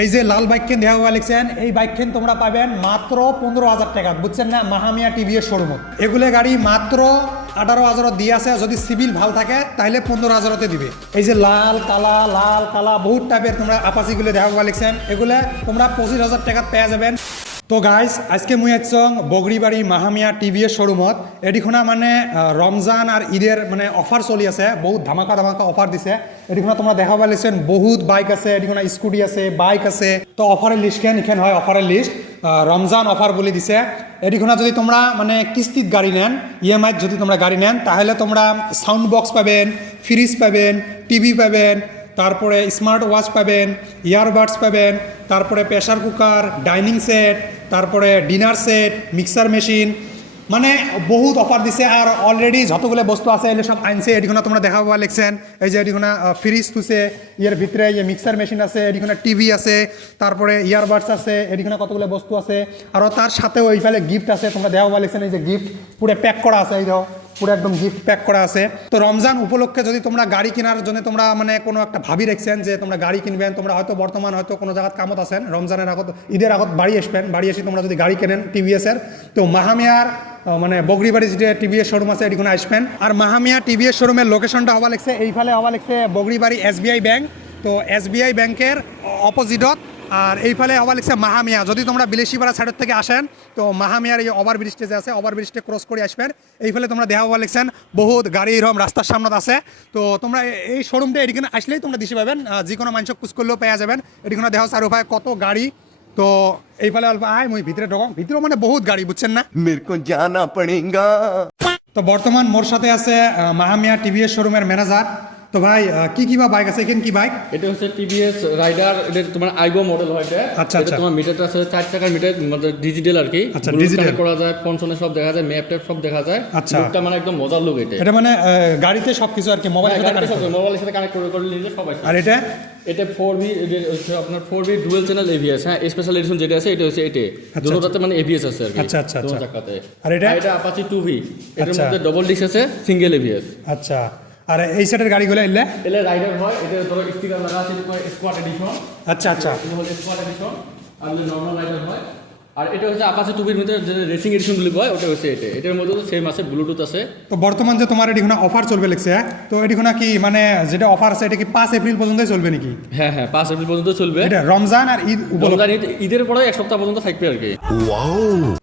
এই যে লাল বাইক দেখা হওয়া লিখছেন, এই বাইকখান তোমরা পাবেন মাত্র পনেরো হাজার টাকা। বুঝছেন না? মাহামিয়া টিভিএস শোরুম এগুলো গাড়ি মাত্র আঠারো হাজারত দিয়ে আছে যদি সিভিল ভালো থাকে তাহলে পনেরো হাজারতে দিবে। এই যে লাল, কালা লাল, কালা, বহুত টাইপের তোমরা আপাসিগুলো দেখা লিখছেন, এগুলো তোমরা পঁচিশ হাজার টাকা পেয়ে যাবেন। তো গাইজ আজকে মুই একচং বগরিবাড়ি মাহামিয়া টিভিএস শোরুমত এডিখনা মানে রমজান আর ঈদের মানে অফার চলি আছে, বহুত ধামাকা ধামাকা অফার দিছে। এডিখনা তোমরা দেখা পাইছেন, বহুত বাইক আছে এডিখনা স্কুটি আছে বাইক আছে। তো অফারের লিস্ট কেন এখান হয় অফারের লিস্ট রমজান অফার বলে দিছে। এডিখনা যদি তোমরা মানে কিস্তিত গাড়ি নেন ইএমআইত যদি তোমরা গাড়ি নেন, তাহলে তোমরা সাউন্ড বক্স পাবেন ফ্রিজ পাবেন টিভি পাবেন, তারপরে স্মার্ট ওয়াচ পাবেন ইয়ারবাডস পাবেন, তারপরে প্রেশার কুকার ডাইনিং সেট তারপরে ডিনার সেট, মিক্সার মেশিন মানে বহুত অফার দিছে আর অলরেডি যতগুলো বস্তু আছে, এগুলো সব আনছে। এদিকে তোমরা দেখা পাওয়া লিখছেন, এই যে এদিকে ফ্রিজ তুছে ইয়ার ভিতরে ইয়ে মিক্সার মেশিন আছে এদিকে টিভি আছে, তারপরে ইয়ারবাডস আছে এদিকে কতগুলো বস্তু আছে, আর তার সাথেও এইফালে গিফট আছে, তোমরা দেখা পাওয়া লিখছেন, এই যে গিফট পুরো প্যাক করা আছে, এই দাও পুরো একদম গিফট প্যাক করা আছে। তো রমজান উপলক্ষে যদি তোমরা গাড়ি কেনার জন্য তোমরা মানে কোনো একটা ভাবি রেখছেন যে তোমরা গাড়ি কিনবেন, তোমরা হয়তো বর্তমান হয়তো কোনো জায়গায় কামত আছেন, রমজানের আগত, ঈদের আগত বাড়ি আসবেন, বাড়ি এসে তোমরা যদি গাড়ি কেনেন টিভিএসের, তো মাহামিয়ার মানে বগরিবাড়ি যে টিভিএস শোরুম আছে এটিখানে আসবেন। আর মাহামিয়া টিভিএস শোরুমের লোকেশনটা হওয়া লিখছে এইফালে হওয়া লিখছে বগরিবাড়ি এসবিআই ব্যাংক তো এসবিআই ব্যাংকের অপোজিটত আর এই ফলে আবার লিখছে মাহামিয়া। যদি তোমরা বিলেশিপাড়া সাইডের থেকে আসেন তো মাহামিয়ার এই ওভার ব্রিজটা যে আছে ওভার ব্রিজটা ক্রস করে আসবেন। এই ফলে তোমরা দেহা আবার লিখছেন বহুত গাড়ি এরকম রাস্তার সামনে আছে। তো তোমরা এই শোরুমটা এটিখানে আসলেই তোমরা দিশে পাবেন। যে কোনো মানুষ কুচ করলেও পেয়ে যাবেন। এটিখানে দেহ চারোপায় কত গাড়ি। তো এই ফলে অল্প আয় মুই ভিতরে ঢোকাম ভিতরে মানে বহুত গাড়ি বুঝছেন না? মেরকো জানা পড়েঙ্গা তো বর্তমান মোর সাথে আছে মাহামিয়া টিভিএস শোরুমের ম্যানেজার তো ভাই কি কি বা বাইক আছে? এখানে কি বাইক এটা হচ্ছে টিভিএস রাইডার এটা তোমার আইগো মডেল হয় এটা। আচ্ছা, আচ্ছা। তোমার মিটারটা আছে চার টাকার মিটার মানে ডিজিটাল আর কি। আচ্ছা, connect করা যায় ফোন সব দেখা যায় ম্যাপ ট্যাপ সব দেখা যায়। আচ্ছা। লুকটা মানে একদম মজার লুক এটা এটা মানে গাড়িতে সবকিছু আর কি মোবাইল মোবাইলের সাথে কানেক্ট করে। করে নিলে সব আছে আর এটা? এটা ফোর বি হচ্ছে আপনার four B dual channel ABS হ্যাঁ স্পেশাল এডিশন যেটা আছে এটা হচ্ছে এটা দুটোটাতে মানে এভিএস আছে আর কি আচ্ছা, আচ্ছা, আচ্ছা। আর এটা? এটা আপাচি টু ভি এটার আচ্ছা। মধ্যে ডবল ডিস্ক আছে সিঙ্গেল এভিএস আচ্ছা। আর এই সেটের গাড়িগুলো এলে? এলে রাইডার হয় এটা ধরো স্টিকার লাগা আছে স্কোয়াড এডিশন আচ্ছা আচ্ছা। স্কোয়াড এডিশন আর নর্মাল রাইডার হয়। আর এটা হচ্ছে আপাচি টুবির ভিতরে যে রেসিং এডিশনগুলি হয় ওটা হচ্ছে এটা। এটার মধ্যে সেম আছে ব্লুটুথ আছে। তো বর্তমান যে তোমার এডিখোনা অফার চলবে লিখছে? তো এডিখোনা কি মানে যেটা অফার আছে এটা কি পাঁচ এপ্রিল পর্যন্তই চলবে নাকি? হ্যাঁ হ্যাঁ পাঁচ এপ্রিল পর্যন্ত চলবে। এটা রমজান আর ঈদ উপলক্ষে রমজান ঈদ- ঈদের পরে এক সপ্তাহ পর্যন্ত থাকবে আর কি।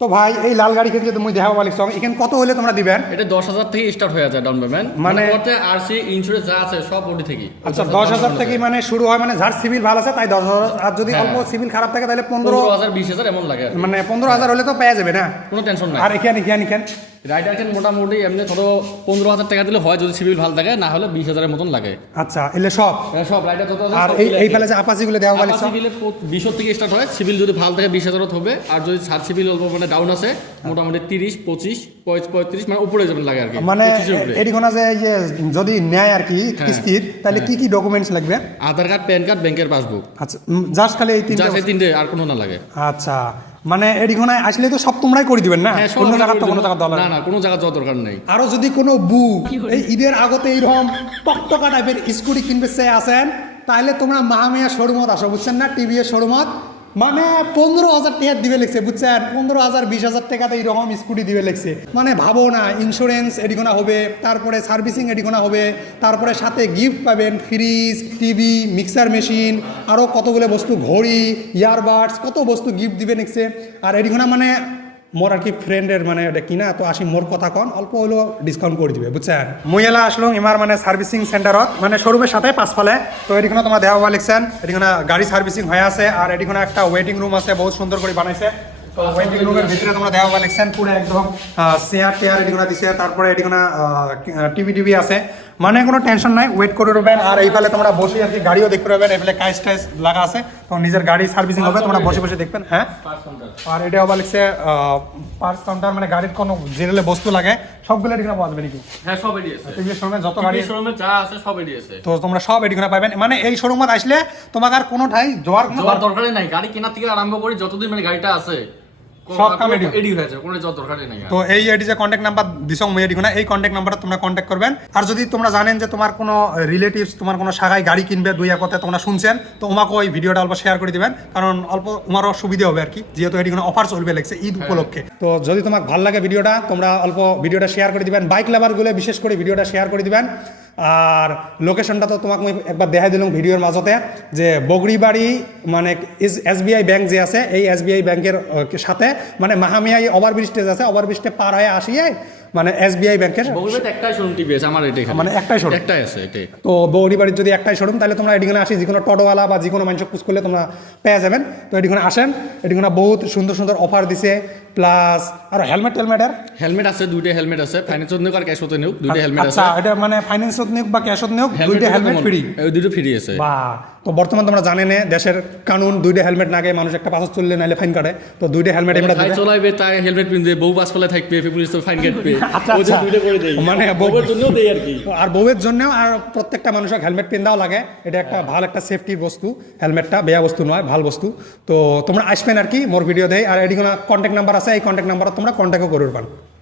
তো ভাই এই লাল গাড়ি ক্ষেত্রে তুমি দেখা পাবা লিখছো এখানে কত হলে তোমরা দিবেন এটা দশ হাজার থেকে স্টার্ট হয়ে যায় ডাউন পেমেন্ট মানে- আর সি ইন্স্যুরেন্স যা আছে সব ওটি থেকে আচ্ছা দশ হাজার থেকে মানে শুরু হয় মানে যার সিভিল ভালো আছে তাই দশ হাজার আর যদি হ্যাঁ। অল্প সিভিল খারাপ থাকে তাহলে পনেরো হাজার বিশ হাজার এমন লাগে। মানে পনেরো হাজার হলে তো পেয়ে যাবে না। কোনো টেনশন নাই। আর এখানে এখানে এখানে। রাইডার মোটামুটি এমনি ধরো পনেরো হাজার টাকা দিলে হয় যদি সিভিল ভালো থাকে না হলে বিশ হাজারের মতন লাগে। আচ্ছা এলে সব? হ্যাঁ, সব রাইডার যত আর এই যে আপাচিগুলো দেওয়া পাবা সিভিলে বিশর থেকে স্টার্ট হয় সিভিল যদি ভালো থাকে বিশ হবে আর যদি সাত সিভিল অল্প মানে ডাউন আছে মোটামুটি তিরিশ পঁচিশ পঁয়ত্রিশ মানে উপরে যাবেন লাগে আর কি মানে 25 এর যে যদি নেয় আর কি হ্যাঁ। কিস্তির তাহলে কি কি ডকুমেন্টস লাগবে? আধার কার্ড প্যান কার্ড ব্যাংকের পাসবুক আচ্ছা জাস্ট খালি এই তিনটে আর কোনো না লাগে। আচ্ছা মানে এডিখোনায় আসলে তো সব তোমরাই করে দিবেন না? হ্যাঁ, অন্য জায়গার তো কোনো। জায়গার দল না না কোনো জায়গা যাওয়ার দরকার নাই। আরও যদি কোনো বু এই ঈদের আগতে এইরকম টকটকা টাইপের স্কুটি কিনবে সে আসেন তাহলে তোমরা মাহামিয়া শোরুমত আসো বুঝছেন না? টিভি এর শোরুমত। মানে পনেরো হাজার টাকা দিবে লেগছে বুঝছেন পনেরো হাজার, বিশ হাজার টাকাতে এইরকম স্কুটি দিবে লেগছে। মানে ভাবো না ইন্স্যুরেন্স এডিকোনা হবে, তারপরে সার্ভিসিং এডিকোনা হবে, তারপরে সাথে গিফট পাবেন ফ্রিজ টিভি মিক্সার মেশিন আরও কতগুলো বস্তু, ঘড়ি ইয়ারবাডস কত বস্তু গিফট দিবে লাগছে। আর এডিকোনা মানে মোর আর কি ফ্রেন্ডের মানে এটা কিনা, তো আসি মোর কথা কন, অল্প হলেও ডিসকাউন্ট করে দিবে, বুঝছেন? মইয়ালা আসলো, ইমার মানে সার্ভিসিং সেন্টারত মানে শোরুমের সাথে পাঁচফালে তো এদিকে তোমার দেওয়া হওয়া লিখছেন এদিকে গাড়ি সার্ভিসিং হয়ে আছে, আর এদিকে একটা ওয়েটিং রুম আছে, বহুত সুন্দর করে বানাইছে। একদম তারপরে এদিকে টিভি টিভি আছে। মানে কোনো টেনশন নাই ওয়েট করে রবেন আর এইফালে তোমরা বসে আর কি গাড়িও দেখতে পাবেন এফালে কাইস টাইস লাগা আছে। তো নিজের গাড়ি সার্ভিসিং হবে তোমরা বসে বসে দেখবেন হ্যাঁ? আর এটা আবার লিখছে পার্স কাউন্টার মানে গাড়ির কোনো জেনারেলে বস্তু লাগে সবগুলো এদিকে পাওয়া যাবে নাকি? হ্যাঁ সব এডি আছে। টিভিএস শোরুমে যত গাড়ি শোরুমে যা আছে সব এডি আছে। তো তোমরা সব এদিকে পাবেন মানে এই শোরুমত আসলে তোমাকে আর কোনো ঠাই যাওয়ার কোনো দরকারই নাই। গাড়ি কেনার থেকে আরম্ভ করে যতদিন মানে গাড়িটা আছে সব কাম এডি এডি হয়েছে কোনো যাওয়ার দরকারই নেই তো এই এডি যে কন্ট্যাক্ট নাম্বার দিছো মই এডি এই কন্ট্যাক্ট নাম্বারে তোমরা কন্ট্যাক্ট করবেন। আর যদি তোমরা জানেন যে তোমার কোনো রিলেটিভস তোমার কোনো শাখায় গাড়ি কিনবে দুই একতে তোমরা শুনছেন তো তোমাকে ওই ভিডিওটা অল্প শেয়ার করে দিবেন কারণ অল্প তোমারও সুবিধা হবে আর কি যেহেতু এটি কোনো অফার চলবে লাগছে ঈদ উপলক্ষে। তো যদি তোমার ভালো লাগে ভিডিওটা তোমরা অল্প ভিডিওটা শেয়ার করে দিবেন। বাইক লাভারগুলো বিশেষ করে ভিডিওটা শেয়ার করে দিবেন। আর লোকেশনটা তো তোমাকে আমি একবার দেখাই দিলাম ভিডিওর মাঝতে যে বগরিবাড়ি মানে এসবিআই ব্যাংক যে আছে এই এসবিআই ব্যাংকের আহ, সাথে মানে মাহামিয়াই ওভারব্রিজ স্টেজ আছে ওভারব্রিজটা পার হয়ে আসিয়ে মানে এসবিআই ব্যাংকের বগুড়াতে একটাই শোরুম টিভি আছে আমার এটাই মানে একটাই শোরুম একটাই আছে এটাই। তো বৌরিবাড়ির যদি একটাই শোরুম তাহলে তোমরা এদিকে আসি যে কোনো টোটোওয়ালা বা যে কোনো মানুষ পুজ করলে তোমরা পেয়ে যাবেন। তো এদিকে আসেন এদিকে বহুত সুন্দর সুন্দর অফার দিছে। প্লাস আর হেলমেট টেলমেটের হেলমেট আছে দুইটা হেলমেট আছে। ফাইন্যান্সত নিয়োগ আর ক্যাশতে নিয়োগ দুইটা হেলমেট আছে। আচ্ছা এটা মানে ফাইন্যান্সত নিয়োগ বা ক্যাশত নিয়োগ দুইটা হেলমেট ফ্রি এই দুটো ফ্রি আছে। বা তো বর্তমান তোমরা জানেনে দেশের কানুন দুইটা হেলমেট নাগে মানুষ একটা পাঁচ চললে নাইলে ফাইন কাটে। তো দুইটা হেলমেট আমরা দিতে চলাইবে তাই হেলমেট পিনবে বউ পাঁচ পালে থাকবে পুলিশ তো ফাইন কাটবে। আচ্ছা, আচ্ছা। দুইটা করে দেই মানে বউ- বউয়ের জন্যও দেই আর কি। আর বউয়ের জন্যও আর প্রত্যেকটা মানুষের হেলমেট পিন্দাও লাগে। এটা একটা ভালো একটা সেফটির বস্তু। হেলমেটটা বেয়া বস্তু নয় ভালো বস্তু। তো তোমরা আসবেন আর কি মোর ভিডিও দেয় আর এটি কোনো কন্ট্যাক্ট নাম্বার আছে এই কন্ট্যাক্ট নাম্বারত তোমরা কন্ট্যাক্টও করবে পারো